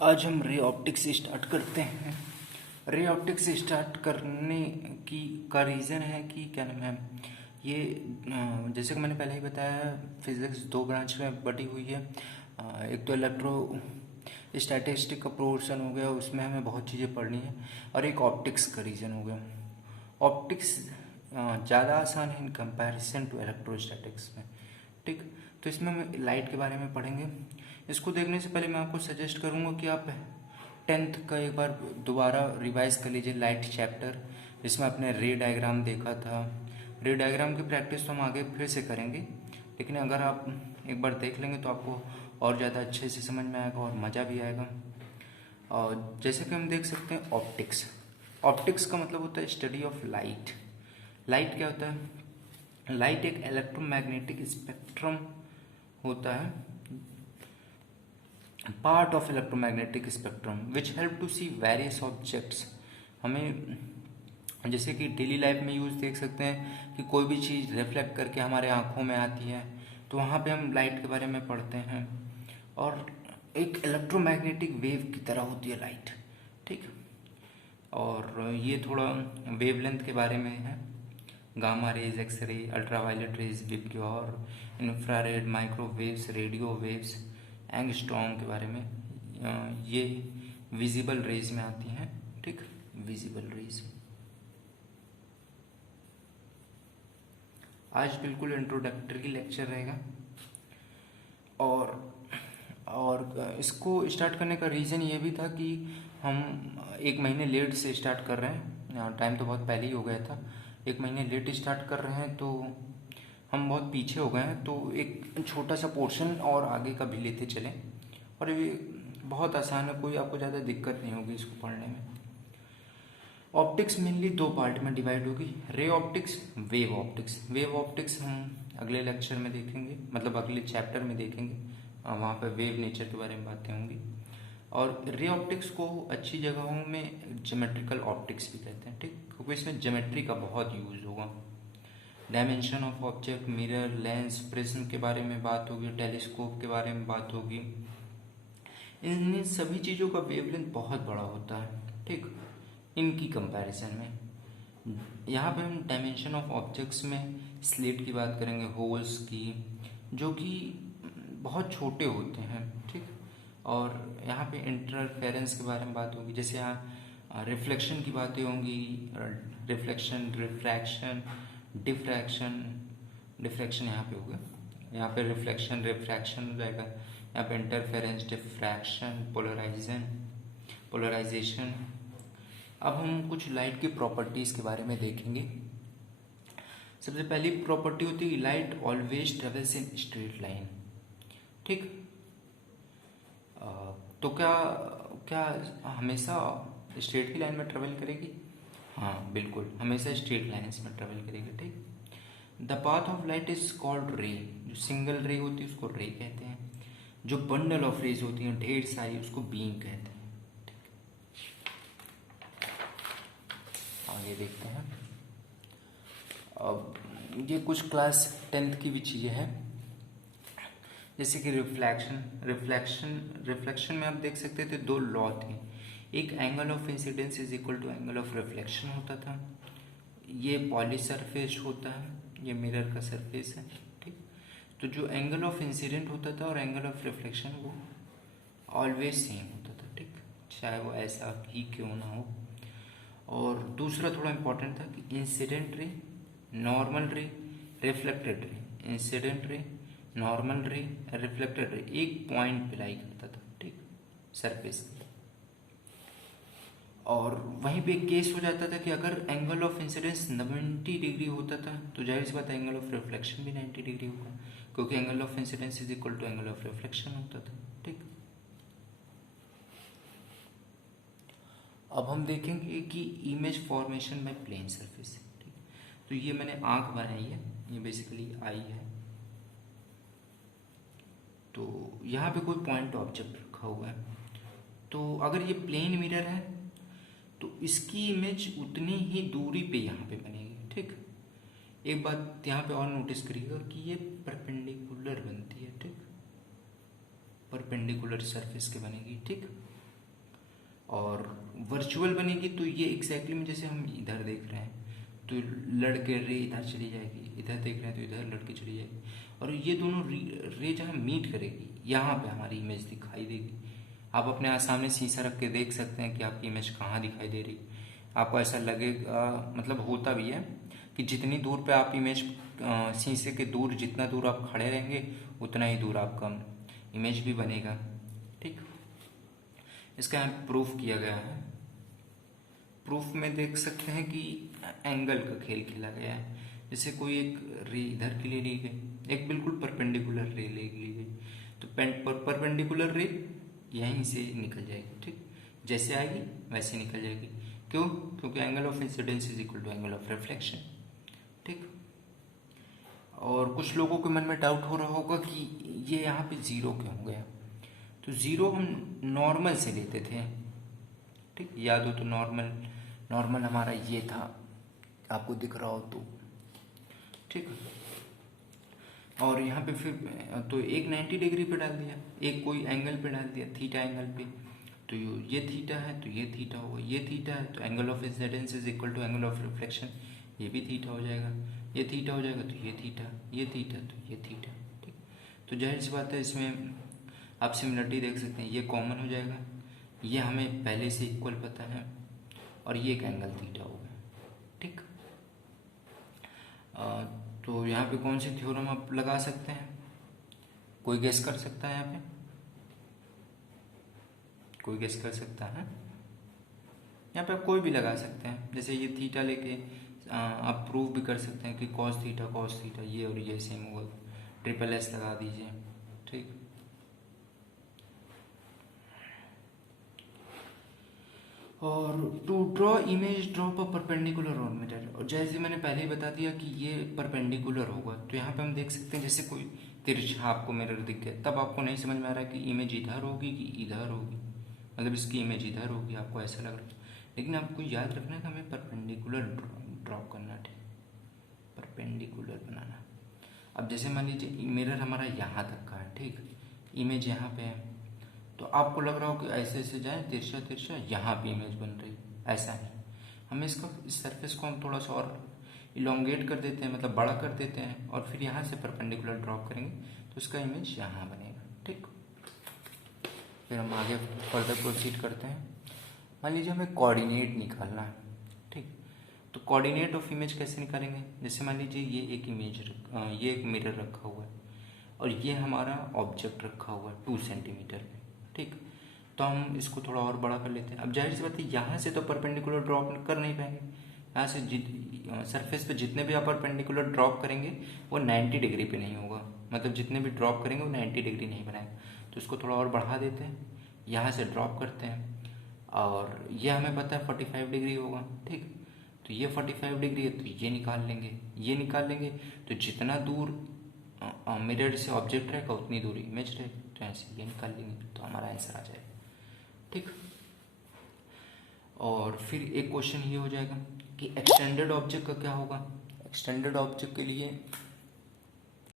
आज हम ray optics start करते हैं। रे ऑप्टिक्स स्टार्ट करने की का रीज़न है कि क्या नाम है ये जैसे कि मैंने पहले ही बताया, फिज़िक्स दो ब्रांच में बटी हुई है। एक तो इलेक्ट्रो स्टैटिस्टिक का पोर्शन हो गया, उसमें हमें बहुत चीज़ें पढ़नी है, और एक ऑप्टिक्स का रीज़न हो गया। ऑप्टिक्स ज़्यादा आसान है इन कंपैरिजन टू इलेक्ट्रोस्टैटिक्स में। ठीक, तो इसमें हम लाइट के बारे में पढ़ेंगे। इसको देखने से पहले मैं आपको सजेस्ट करूँगा कि आप 10th का एक बार दोबारा रिवाइज कर लीजिए लाइट चैप्टर, जिसमें आपने रे डायग्राम देखा था। रे डायग्राम की प्रैक्टिस तो हम आगे फिर से करेंगे, लेकिन अगर आप एक बार देख लेंगे तो आपको और ज़्यादा अच्छे से समझ में आएगा और मज़ा भी आएगा। और जैसे कि हम देख सकते हैं ऑप्टिक्स, ऑप्टिक्स का मतलब होता है स्टडी ऑफ लाइट। लाइट क्या होता है? लाइट एक इलेक्ट्रोमैग्नेटिक स्पेक्ट्रम होता है, part of electromagnetic spectrum which help to see various objects. हमें जैसे कि डेली लाइफ में यूज देख सकते हैं कि कोई भी चीज़ रिफ्लेक्ट करके हमारे आँखों में आती है, तो वहाँ पे हम लाइट के बारे में पढ़ते हैं। और एक इलेक्ट्रोमैग्नेटिक वेव की तरह होती है लाइट। ठीक, और ये थोड़ा वेवलेंथ के बारे में है। Gamma rays, X ray, ultraviolet rays, VIBGYOR, infrared, microwaves, radio waves, angstrom के बारे में। ये विजिबल रेज में आती हैं। ठीक, विजिबल रेज। आज बिल्कुल इंट्रोडक्टरी लेक्चर रहेगा, और इसको स्टार्ट करने का रीज़न ये भी था कि हम एक महीने लेट से स्टार्ट कर रहे हैं। टाइम तो बहुत पहले ही हो गया था, एक महीने लेट स्टार्ट कर रहे हैं, तो हम बहुत पीछे हो गए हैं। तो एक छोटा सा पोर्शन और आगे का भी लेते चलें, और ये बहुत आसान है, कोई आपको ज़्यादा दिक्कत नहीं होगी इसको पढ़ने में। ऑप्टिक्स मेनली दो पार्ट में डिवाइड होगी, ray optics, wave optics. Wave optics हम अगले लेक्चर में देखेंगे, मतलब अगले चैप्टर में देखेंगे, वहाँ पर वेव नेचर के बारे में बातें होंगी। और रे ऑप्टिक्स को अच्छी जगहों में ज्योमेट्रिकल ऑप्टिक्स भी कहते हैं। ठीक, क्योंकि इसमें ज्योमेट्री का बहुत यूज होगा। Dimension of object, mirror, lens, prism के बारे में बात होगी, टेलीस्कोप के बारे में बात होगी। इन सभी चीज़ों का वेवलेंथ बहुत बड़ा होता है। ठीक, इनकी कंपैरिजन में यहाँ पे हम डायमेंशन ऑफ ऑब्जेक्ट्स में स्लिट की बात करेंगे, होल्स की, जो कि बहुत छोटे होते हैं। ठीक, और यहाँ पे इंटरफेरेंस के बारे में बात होगी, जैसे यहाँ रिफ्लेक्शन की बातें होंगी, रिफ्लेक्शन, रिफ्रैक्शन, डिफ्रैक्शन। डिफ्रैक्शन यहाँ पे होगा, यहाँ पे रिफ्लेक्शन, रिफ्रैक्शन रहेगा, यहाँ पे इंटरफेरेंस, डिफ्रैक्शन, पोलराइजेशन। अब हम कुछ लाइट की प्रॉपर्टीज़ के बारे में देखेंगे। सबसे पहली प्रॉपर्टी होती है light always travels in straight line. ठीक, तो क्या क्या हमेशा स्ट्रेट की लाइन में ट्रेवल करेगी? हाँ बिल्कुल, हमेशा स्ट्रेट लाइन्स में ट्रेवल करेगी। ठीक, the path of light is called रे। जो सिंगल रे होती है उसको रे कहते हैं, जो बंडल ऑफ रेज होती हैं ढेर सारी उसको बीम कहते हैं। आगे देखते हैं। अब ये कुछ क्लास 10th की भी चीज़ें हैं, जैसे कि रिफ्लेक्शन में आप देख सकते थे दो लॉ थे। एक angle of incidence is equal to angle of reflection होता था। ये पॉली सरफेस होता है, ये मिरर का सरफेस है। ठीक, तो जो एंगल ऑफ इंसिडेंट होता था और एंगल ऑफ रिफ्लेक्शन वो ऑलवेज सेम होता था। ठीक, चाहे वो ऐसा ही क्यों ना हो। और दूसरा थोड़ा इम्पोर्टेंट था कि इंसिडेंट रे, नॉर्मल रे, reflected ray. Incident ray, normal रे, रिफ्लेक्टेड रे एक पॉइंट पे लाई करता था। ठीक, सरफेस। और वहीं पे एक केस हो जाता था कि अगर एंगल ऑफ इंसिडेंस 90 डिग्री होता था तो जाहिर सी बात है एंगल ऑफ रिफ्लेक्शन भी 90 डिग्री होगा, क्योंकि angle of incidence is equal to angle of reflection होता था। ठीक, अब हम देखेंगे कि image formation by plane surface. ठीक, तो ये मैंने आंख बनाई है, ये बेसिकली आई है। तो यहाँ पे कोई पॉइंट ऑब्जेक्ट रखा हुआ है, तो अगर ये प्लेन मिरर है तो इसकी इमेज उतनी ही दूरी पे यहाँ पे बनेगी। ठीक, एक बात यहाँ पे और नोटिस करिएगा कि ये परपेंडिकुलर बनती है। ठीक, परपेंडिकुलर सरफेस के बनेगी। ठीक, और वर्चुअल बनेगी तो ये एग्जैक्टली में जैसे हम इधर देख रहे हैं तो लड़के रे इधर चली जाएगी, इधर देख रहे हैं तो इधर लड़के चली जाएगी, और ये दोनों रे जहाँ मीट करेगी यहाँ पे हमारी इमेज दिखाई देगी। आप अपने सामने शीशा रख के देख सकते हैं कि आपकी इमेज कहाँ दिखाई दे रही। आपको ऐसा लगेगा, मतलब होता भी है कि जितनी दूर पे आप इमेज शीशे के दूर, जितना दूर आप खड़े रहेंगे उतना ही दूर आपका इमेज भी बनेगा। ठीक, इसका यहाँ प्रूफ किया गया है। प्रूफ में देख सकते हैं कि एंगल का खेल खेला गया है। जैसे कोई एक रे इधर के लिए ली गई, एक बिल्कुल परपेंडिकुलर रे ली गई, तो परपेंडिकुलर रे यहीं से निकल जाएगी। ठीक, जैसे आएगी वैसे निकल जाएगी। क्यों? क्योंकि angle of incidence is equal to angle of reflection. ठीक, और कुछ लोगों के मन में डाउट हो रहा होगा कि ये यहाँ पे जीरो क्यों हो गया। तो जीरो हम नॉर्मल से लेते थे। ठीक, याद हो तो नॉर्मल हमारा ये था, आपको दिख रहा हो तो। ठीक, और यहाँ पे फिर तो एक 90 डिग्री पे डाल दिया, एक कोई एंगल पे डाल दिया, थीटा एंगल पे। तो ये थीटा है तो ये थीटा होगा, ये थीटा है तो angle of incidence is equal to angle of reflection, ये भी थीटा हो जाएगा, ये थीटा हो जाएगा तो ये थीटा, ये थीटा तो ये थीटा। ठीक, तो जाहिर सी बात है इसमें आप सिमिलरिटी देख सकते हैं, ये कॉमन हो जाएगा, ये हमें पहले से इक्वल पता है, और ये एक एंगल थीटा होगा। ठीक, तो यहाँ पे कौन सी थ्योरम आप लगा सकते हैं? कोई गेस कर सकता है? यहाँ पे कोई गेस कर सकता है? यहाँ पे आप कोई भी लगा सकते हैं। जैसे ये थीटा लेके आप प्रूव भी कर सकते हैं कि कॉस थीटा ये और ये सेम होगा, ट्रिपल एस लगा दीजिए। ठीक, और to draw image drop a perpendicular on mirror, और जैसे मैंने पहले ही बता दिया कि ये परपेंडिकुलर होगा, तो यहाँ पे हम देख सकते हैं जैसे कोई तिरछा आपको मिरर दिख गया, तब आपको नहीं समझ में आ रहा है कि इमेज इधर होगी कि इधर होगी, मतलब इसकी इमेज इधर होगी, आपको ऐसा लग रहा है। लेकिन आपको याद रखना है कि हमें परपेंडिकुलर ड्रॉप करना है। परपेंडिकुलर बनाना। अब जैसे मान लीजिए मिरर हमारा यहाँ तक का है, ठीक, इमेज यहाँ पे है, तो आपको लग रहा हो कि ऐसे ऐसे जाए तिरछा यहाँ पे इमेज बन रही, ऐसा नहीं। हमें इस सरफेस को हम थोड़ा सा और इलोंगेट कर देते हैं, मतलब बड़ा कर देते हैं, और फिर यहाँ से परपेंडिकुलर ड्रॉप करेंगे तो उसका इमेज यहाँ बनेगा। ठीक, फिर हम आगे फर्दर प्रोसीड करते हैं। मान लीजिए हमें कोऑर्डिनेट निकालना है। ठीक, तो कोऑर्डिनेट ऑफ इमेज कैसे निकालेंगे? जैसे मान लीजिए ये एक मिरर रखा हुआ है और ये हमारा ऑब्जेक्ट रखा हुआ है 2 सेंटीमीटर में। ठीक, तो हम इसको थोड़ा और बड़ा कर लेते हैं। अब जाहिर सी बात है यहाँ से तो परपेंडिकुलर ड्रॉप कर नहीं पाएंगे, यहाँ से सरफेस पे जितने भी आप परपेंडिकुलर ड्रॉप करेंगे वो 90 डिग्री पे नहीं होगा, मतलब जितने भी ड्रॉप करेंगे वो 90 डिग्री नहीं बनाएगा। तो इसको थोड़ा और बढ़ा देते हैं, यहाँ से ड्रॉप करते हैं, और ये हमें पता है 45 डिग्री होगा। ठीक, तो ये 45 डिग्री है तो ये निकाल लेंगे, तो जितना दूर मिरर से ऑब्जेक्ट रहेगा उतनी दूरी इमेज रहेगी, तो ऐसे ये निकाल लेंगे तो हमारा आंसर आ जाएगा। ठीक, और फिर एक क्वेश्चन ये हो जाएगा कि एक्सटेंडेड ऑब्जेक्ट का क्या होगा। एक्सटेंडेड ऑब्जेक्ट के लिए